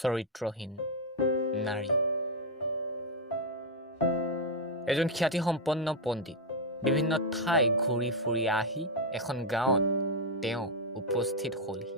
চৰিত্ৰহীন নাৰী। এজন খ্যাতিসম্পন্ন পণ্ডিত বিভিন্ন ঠাই ঘূৰি ফুৰি আহি এখন গাঁৱত তেওঁ উপস্থিত হ'লহি।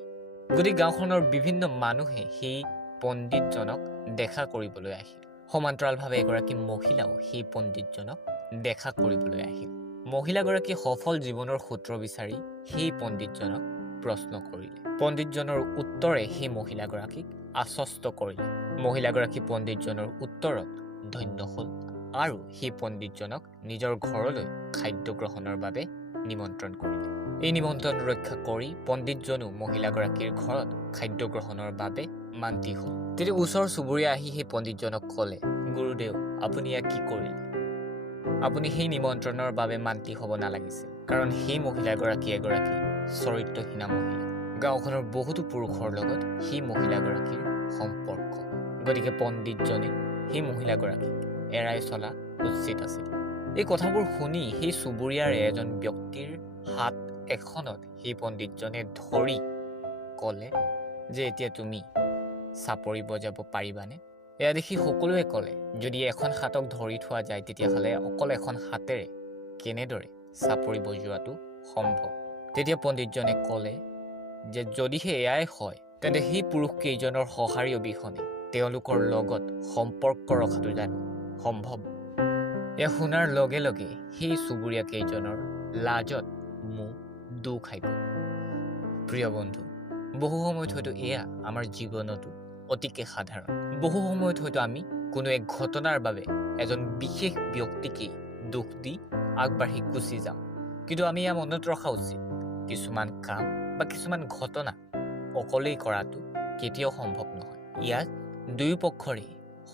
গতিকে গাঁওখনৰ বিভিন্ন মানুহে সেই পণ্ডিতজনক দেখা কৰিবলৈ আহিল। সমান্তৰালভাৱে এগৰাকী মহিলাও সেই পণ্ডিতজনক দেখা কৰিবলৈ আহিল। মহিলাগৰাকী সফল জীৱনৰ সূত্ৰ বিচাৰি সেই পণ্ডিতজনক প্ৰশ্ন কৰিলে। পণ্ডিতজনৰ উত্তৰে সেই মহিলাগৰাকীক আশ্বস্ত কৰিলে। মহিলাগৰাকী পণ্ডিতজনৰ উত্তৰত ধন্য হ'ল আৰু সেই পণ্ডিতজনক নিজৰ ঘৰলৈ খাদ্য গ্ৰহণৰ বাবে নিমন্ত্ৰণ কৰিলে। এই নিমন্ত্ৰণ ৰক্ষা কৰি পণ্ডিতজনো মহিলাগৰাকীৰ ঘৰত খাদ্য গ্ৰহণৰ বাবে মান্তি হ'ল। তেতিয়া ওচৰ চুবুৰীয়া আহি সেই পণ্ডিতজনক ক'লে, গুৰুদেৱ, আপুনি ইয়াক কি কৰিলে? আপুনি সেই নিমন্ত্ৰণৰ বাবে মান্তি হ'ব নালাগিছিল, কাৰণ সেই মহিলাগৰাকী এগৰাকী চৰিত্ৰহীনা মহিলা। গাঁওখনৰ বহুতো পুৰুষৰ লগত সেই মহিলাগৰাকীৰ সম্পৰ্ক। গতিকে পণ্ডিতজনে সেই মহিলাগৰাকীক এৰাই চলা উচিত আছিল। এই কথাবোৰ শুনি সেই চুবুৰীয়াৰে এজন ব্যক্তিৰ হাত এখনত সেই পণ্ডিতজনে ধৰি ক'লে যে এতিয়া তুমি চাপৰি বজাব পাৰিবানে? এয়া দেখি সকলোৱে ক'লে, যদি এখন হাতক ধৰি থোৱা যায় তেতিয়াহ'লে অকল এখন হাতেৰে কেনেদৰে চাপৰি বজোৱাটো সম্ভৱ? তেতিয়া পণ্ডিতজনে ক'লে যে যদিহে এয়াই হয় তেন্তে সেই পুৰুষ কেইজনৰ সঁহাৰি অবিহনে তেওঁলোকৰ লগত সম্পৰ্ক ৰখাটো জানো সম্ভৱ? এয়া শুনাৰ লগে লগে সেই চুবুৰীয়া কেইজনৰ লাজত মুখ দু খাই গ'ল। প্ৰিয় বন্ধু, বহু সময়ত হয়তো এয়া আমাৰ জীৱনতো অতিকে সাধাৰণ। বহু সময়ত হয়তো আমি কোনো এক ঘটনাৰ বাবে এজন বিশেষ ব্যক্তিকেই দোষ দি আগবাঢ়ি গুচি যাওঁ। কিন্তু আমি এয়া মনত ৰখা উচিত, কিছুমান কাম বা কিছুমান ঘটনা অকলেই কৰাটো কেতিয়াও সম্ভৱ নহয়। ইয়াত দুয়ো পক্ষৰে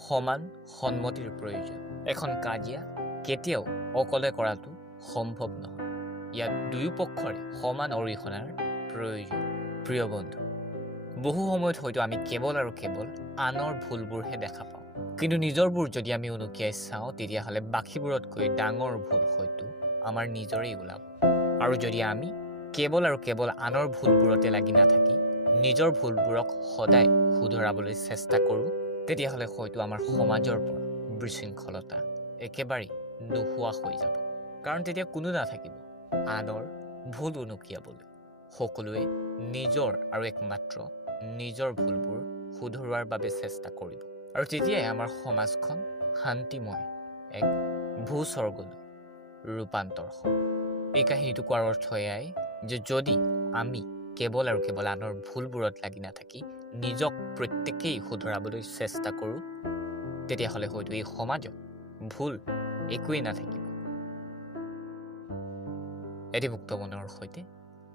সমান সন্মতিৰ প্ৰয়োজন। এখন কাজিয়া কেতিয়াও অকলে কৰাটো সম্ভৱ নহয়। ইয়াত দুয়ো পক্ষৰে সমান অৰিহণাৰ প্ৰয়োজন। প্ৰিয় বন্ধু, বহু সময়ত হয়তো আমি কেৱল আৰু কেৱল আনৰ ভুলবোৰহে দেখা পাওঁ, কিন্তু নিজৰবোৰ যদি আমি উনুকিয়াই চাওঁ তেতিয়াহ'লে বাকীবোৰতকৈ ডাঙৰ ভুল হয়তো আমাৰ নিজৰেই ওলাব। আৰু যদি আমি কেৱল আৰু কেৱল আনৰ ভুলবোৰতে লাগি নাথাকি নিজৰ ভুলবোৰক সদায় শুধৰাবলৈ চেষ্টা কৰোঁ, তেতিয়াহ'লে হয়তো আমাৰ সমাজৰ পৰা বিশৃংখলতা একেবাৰেই নোহোৱা হৈ যাব। কাৰণ তেতিয়া কোনো নাথাকিব আনৰ ভুল উনুকিয়াবলৈ। সকলোৱে নিজৰ আৰু একমাত্ৰ নিজৰ ভুলবোৰ শুধৰোৱাৰ বাবে চেষ্টা কৰিব। আৰু তেতিয়াই আমাৰ সমাজখন শান্তিময় এক ভূস্বৰ্গলৈ ৰূপান্তৰ হ'ব। এই কাহিনীটো কোৱাৰ অৰ্থ এয়াই যে যদি আমি কেৱল আৰু কেৱল আনৰ ভুলবোৰত লাগি নাথাকি নিজক প্ৰত্যেকেই শুধৰাবলৈ চেষ্টা কৰোঁ, তেতিয়াহ'লে হয়তো এই সমাজত ভুল একোৱেই নাথাকিব। এটি মুক্ত মনৰ সৈতে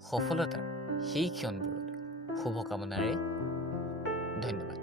সফলতাৰ সেই ক্ষণবোৰলৈ শুভকামনাৰে ধন্যবাদ।